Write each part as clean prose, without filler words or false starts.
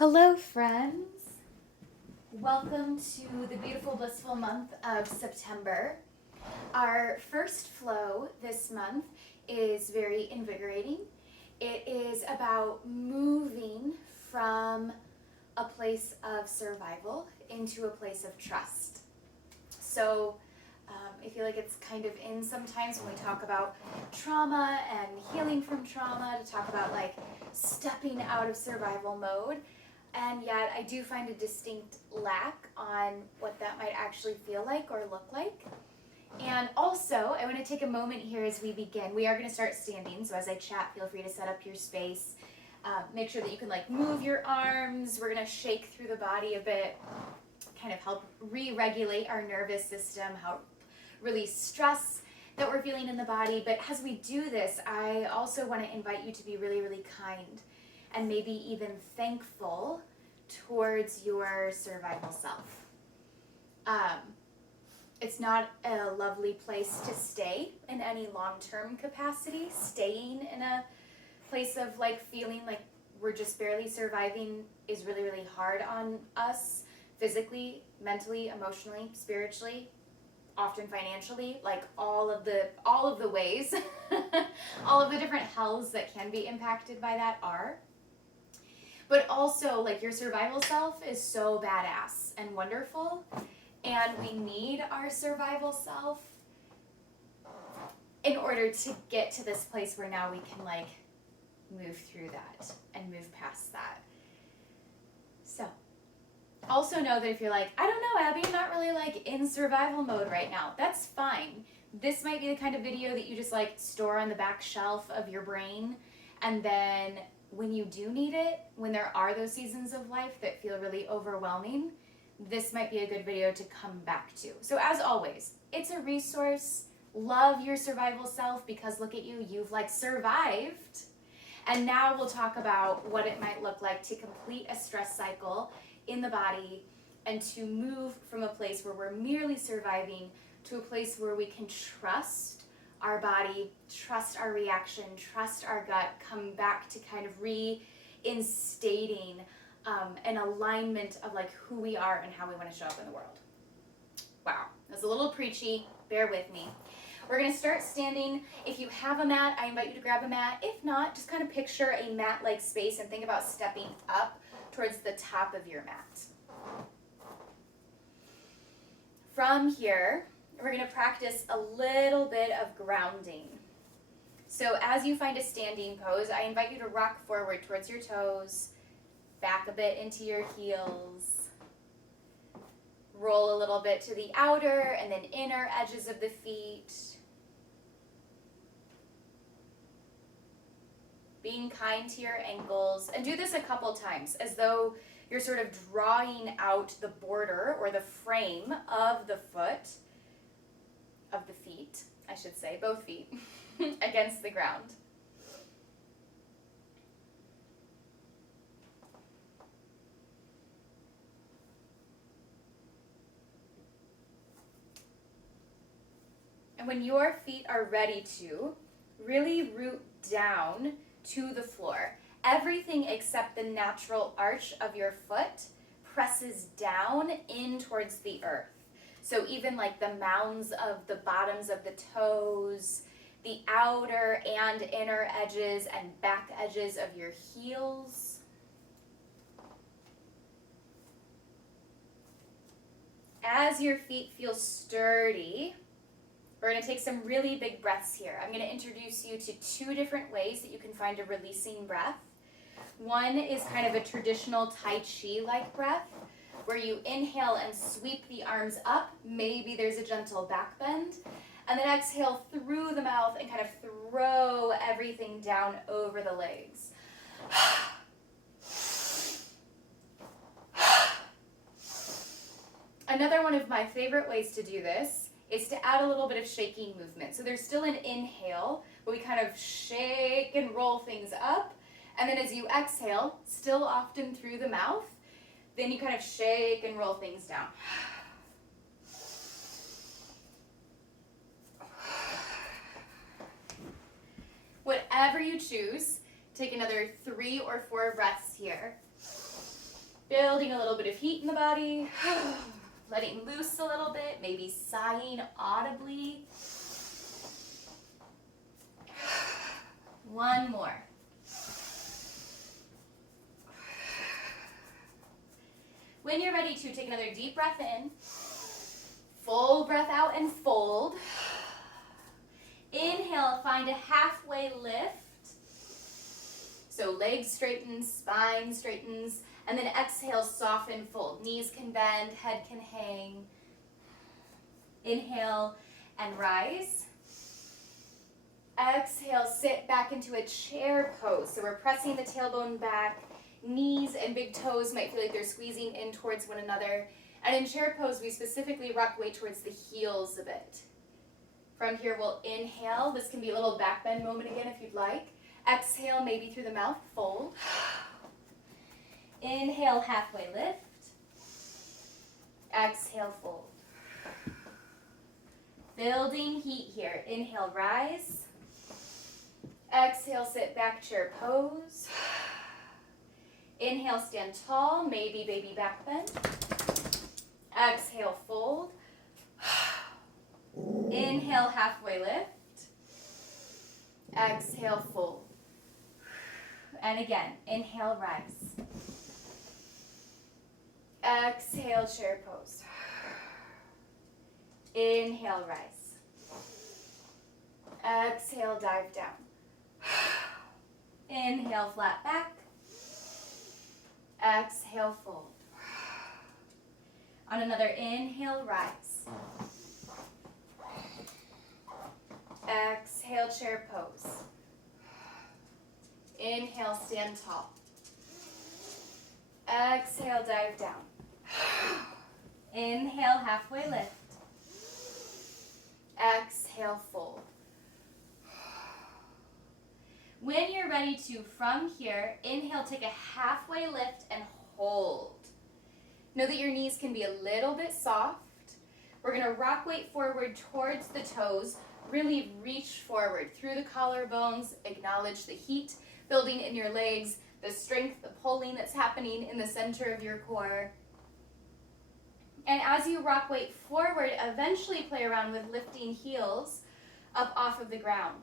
Hello, friends. Welcome to the beautiful, blissful month of September. Our first flow this month is very invigorating. It is about moving from a place of survival into a place of trust. So I feel like it's kind of in sometimes when we talk about trauma and healing from trauma to talk about like stepping out of survival mode. And yet I do find a distinct lack on what that might actually feel like or look like. And also, I want to take a moment here as we begin. We are going to start standing, so as I chat, feel free to set up your space. Make sure that you can like move your arms. We're going to shake through the body a bit, kind of help re-regulate our nervous system, help release stress that we're feeling in the body. But as we do this, I also want to invite you to be really, really kind and maybe even thankful towards your survival self. It's not a lovely place to stay in any long-term capacity. Staying in a place of like feeling like we're just barely surviving is really, really hard on us physically, mentally, emotionally, spiritually, often financially, like all of the ways, all of the different hells that can be impacted by that are. But also, like, your survival self is so badass and wonderful, and we need our survival self in order to get to this place where now we can, like, move through that and move past that. So, also know that if you're like, I don't know, Abby, I'm not really, like, in survival mode right now, that's fine. This might be the kind of video that you just, like, store on the back shelf of your brain, and then when you do need it, when there are those seasons of life that feel really overwhelming, this might be a good video to come back to. So as always, it's a resource. Love your survival self because look at you, you've like survived. And now we'll talk about what it might look like to complete a stress cycle in the body and to move from a place where we're merely surviving to a place where we can trust our body, trust our reaction, trust our gut, come back to kind of reinstating an alignment of like who we are and how we want to show up in the world. Wow, that's a little preachy, bear with me. We're gonna start standing. If you have a mat, I invite you to grab a mat. If not, just kind of picture a mat-like space and think about stepping up towards the top of your mat. From here, we're going to practice a little bit of grounding. So as you find a standing pose, I invite you to rock forward towards your toes, back a bit into your heels, roll a little bit to the outer and then inner edges of the feet. Being kind to your ankles, and do this a couple times as though you're sort of drawing out the border or the frame of the foot, of the feet, I should say, both feet, against the ground. And when your feet are ready to, really root down to the floor. Everything except the natural arch of your foot presses down in towards the earth. So even like the mounds of the bottoms of the toes, the outer and inner edges and back edges of your heels. As your feet feel sturdy, we're going to take some really big breaths here. I'm going to introduce you to two different ways that you can find a releasing breath. One is kind of a traditional Tai Chi-like breath, where you inhale and sweep the arms up. Maybe there's a gentle back bend. And then exhale through the mouth and kind of throw everything down over the legs. Another one of my favorite ways to do this is to add a little bit of shaking movement. So there's still an inhale, but we kind of shake and roll things up. And then as you exhale, still often through the mouth, then you kind of shake and roll things down. Whatever you choose, take another 3 or 4 breaths here. Building a little bit of heat in the body. Letting loose a little bit, maybe sighing audibly. One more. When you're ready to take another deep breath in, full breath out and fold. Inhale, find a halfway lift. So legs straighten, spine straightens, and then exhale, soften, fold. Knees can bend, head can hang. Inhale and rise. Exhale, sit back into a chair pose. So we're pressing the tailbone back. Knees and big toes might feel like they're squeezing in towards one another. And in chair pose, we specifically rock weight towards the heels a bit. From here, we'll inhale. This can be a little back bend moment again if you'd like. Exhale, maybe through the mouth, fold. Inhale, halfway lift. Exhale, fold. Building heat here. Inhale, rise. Exhale, sit back, chair pose. Inhale, stand tall, maybe baby back bend. Exhale, fold. Inhale, halfway lift. Exhale, fold. And again, inhale, rise. Exhale, chair pose. Inhale, rise. Exhale, dive down. Inhale, flat back. Exhale, fold. On another inhale, rise. Exhale, chair pose. Inhale, stand tall. Exhale, dive down. Inhale, halfway lift. Exhale, fold. When you're ready to, from here, inhale, take a halfway lift and hold. Know that your knees can be a little bit soft. We're going to rock weight forward towards the toes. Really reach forward through the collarbones. Acknowledge the heat building in your legs, the strength, the pulling that's happening in the center of your core. And as you rock weight forward, eventually play around with lifting heels up off of the ground.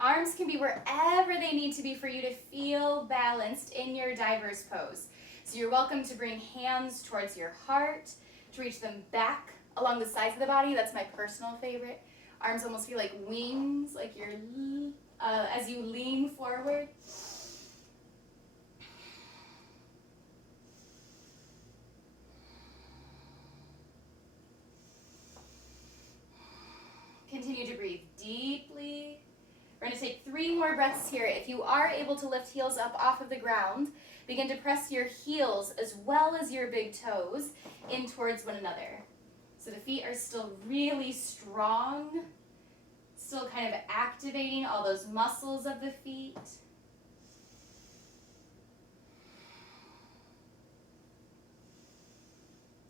Arms can be wherever they need to be for you to feel balanced in your diver's pose. So you're welcome to bring hands towards your heart, to reach them back along the sides of the body. That's my personal favorite. Arms almost feel like wings, like you're as you lean forward. Continue to breathe deeply. We're going to take 3 more breaths here. If you are able to lift heels up off of the ground, begin to press your heels as well as your big toes in towards one another. So the feet are still really strong, still kind of activating all those muscles of the feet.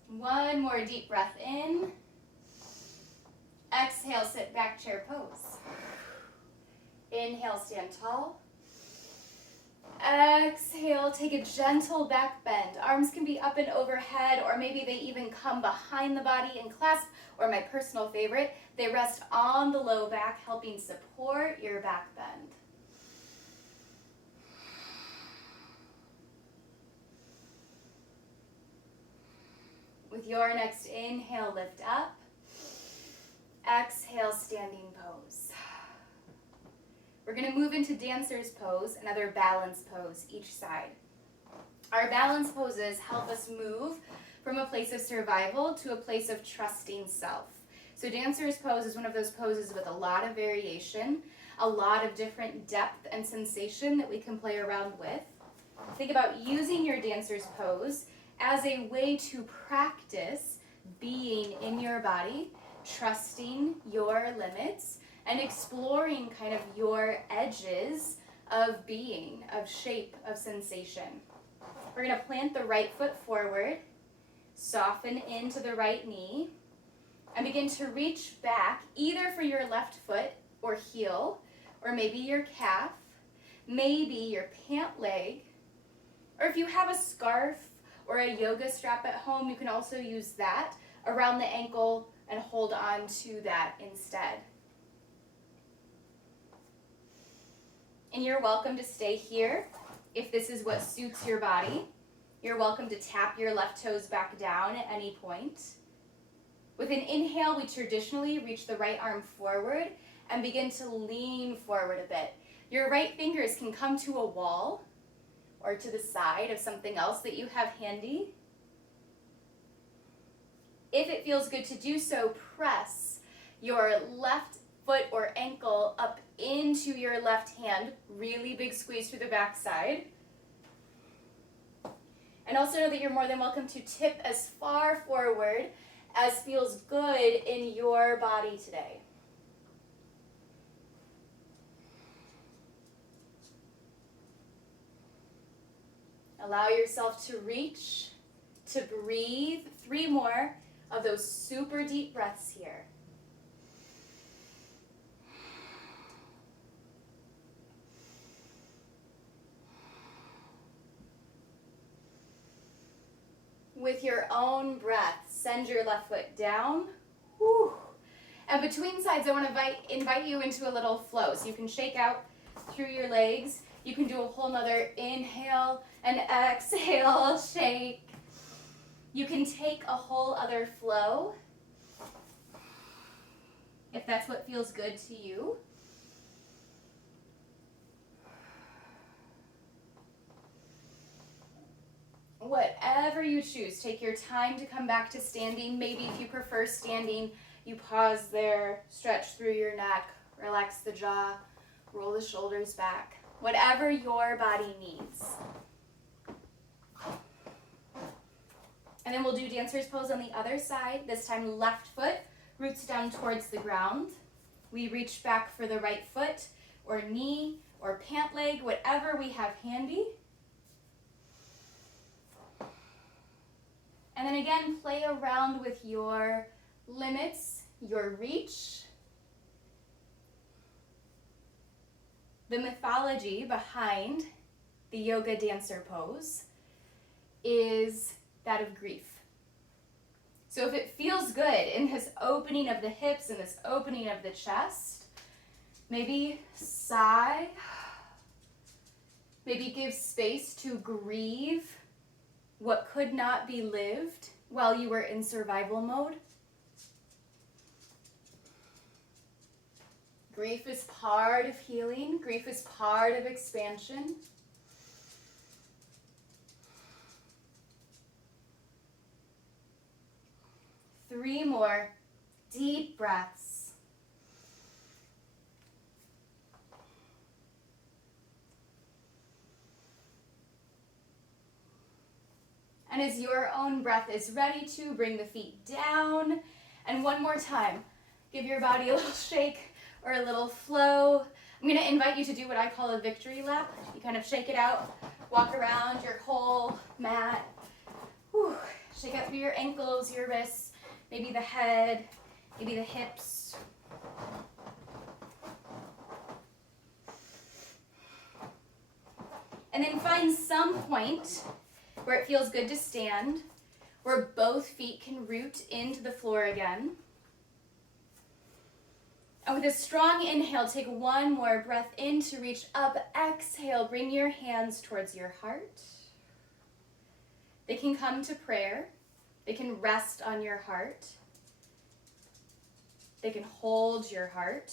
One more deep breath in. Exhale, sit back, chair pose. Inhale, stand tall. Exhale, take a gentle back bend. Arms can be up and overhead, or maybe they even come behind the body and clasp, or my personal favorite, they rest on the low back, helping support your back bend. With your next inhale, lift up. Exhale, standing pose. We're going to move into dancer's pose, another balance pose each side. Our balance poses help us move from a place of survival to a place of trusting self. So dancer's pose is one of those poses with a lot of variation, a lot of different depth and sensation that we can play around with. Think about using your dancer's pose as a way to practice being in your body, trusting your limits, and exploring kind of your edges of being, of shape, of sensation. We're going to plant the right foot forward, soften into the right knee, and begin to reach back either for your left foot or heel, or maybe your calf, maybe your pant leg, Or if you have a scarf or a yoga strap at home, you can also use that around the ankle and hold on to that instead. And you're welcome to stay here if this is what suits your body. You're welcome to tap your left toes back down at any point. With an inhale, we traditionally reach the right arm forward and begin to lean forward a bit. Your right fingers can come to a wall or to the side of something else that you have handy. If it feels good to do so, press your left foot or ankle up into your left hand. Really big squeeze through the backside. And also know that you're more than welcome to tip as far forward as feels good in your body today. Allow yourself to reach, to breathe. 3 more of those super deep breaths here. With your own breath, send your left foot down. Whew. And between sides, I want to invite you into a little flow. So you can shake out through your legs. You can do a whole nother inhale and exhale, shake. You can take a whole other flow if that's what feels good to you. Whatever you choose, take your time to come back to standing. Maybe if you prefer standing, you pause there, stretch through your neck, relax the jaw, roll the shoulders back. Whatever your body needs. And then we'll do dancer's pose on the other side. This time left foot roots down towards the ground. We reach back for the right foot or knee or pant leg, whatever we have handy. And then again, play around with your limits, your reach. The mythology behind the yoga dancer pose is that of grief. So if it feels good in this opening of the hips and this opening of the chest, maybe sigh, maybe give space to grieve what could not be lived while you were in survival mode. Grief is part of healing. Grief is part of expansion. Three more deep breaths. And as your own breath is ready to, bring the feet down. And one more time, give your body a little shake or a little flow. I'm going to invite you to do what I call a victory lap. You kind of shake it out, walk around your whole mat. Whew. Shake out through your ankles, your wrists, maybe the head, maybe the hips. And then find some point where it feels good to stand, where both feet can root into the floor again. And with a strong inhale, take one more breath in to reach up. Exhale, bring your hands towards your heart. They can come to prayer. They can rest on your heart. They can hold your heart.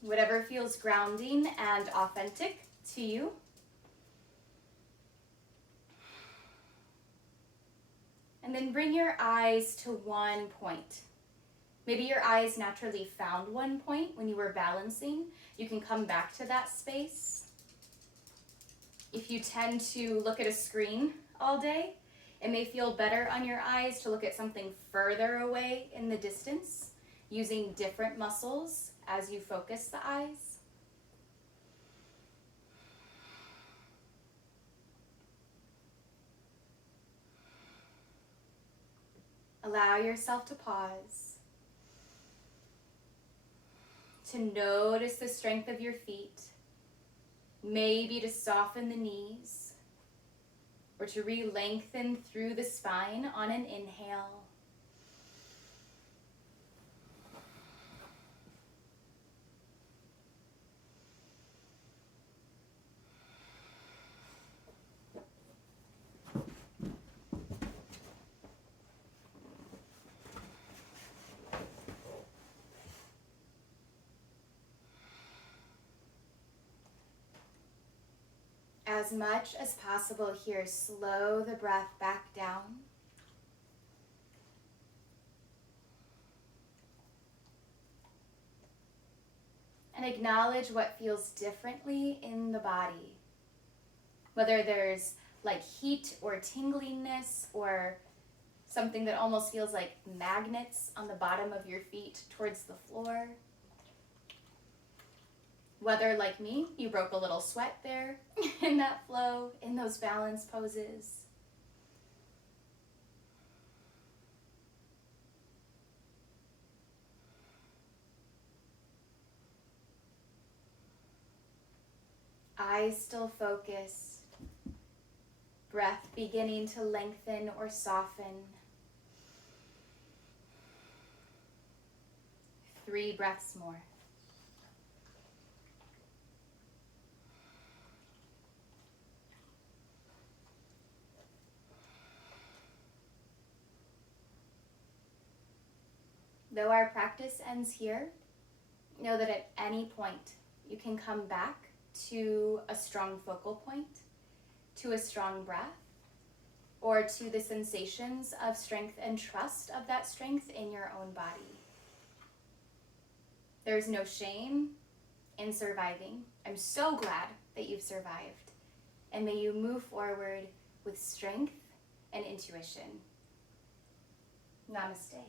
Whatever feels grounding and authentic to you. And then bring your eyes to one point. Maybe your eyes naturally found one point when you were balancing. You can come back to that space. If you tend to look at a screen all day, it may feel better on your eyes to look at something further away in the distance, using different muscles as you focus the eyes. Allow yourself to pause, to notice the strength of your feet, Maybe to soften the knees or to re-lengthen through the spine on an inhale. As much as possible here, slow the breath back down. And acknowledge what feels differently in the body. Whether there's like heat or tingliness or something that almost feels like magnets on the bottom of your feet towards the floor. Whether, like me, you broke a little sweat there in that flow, in those balance poses. Eyes still focused. Breath beginning to lengthen or soften. 3 breaths more. Though our practice ends here, know that at any point you can come back to a strong focal point, to a strong breath, or to the sensations of strength and trust of that strength in your own body. There's no shame in surviving. I'm so glad that you've survived. And may you move forward with strength and intuition. Namaste.